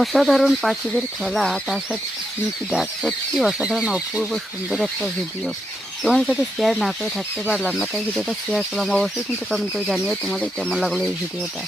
অসাধারণ পাখিদের খেলা, তার সাথে কিচিমিচি ডাক, সত্যি অসাধারণ অপূর্ব সুন্দর একটা ভিডিও। তোমাদের সাথে শেয়ার না করে থাকতে পারলাম না, তাই ভিডিওটা শেয়ার করলাম। অবশ্যই কিন্তু কমেন্ট করে জানিও তোমাদের কেমন লাগলো এই ভিডিওটা।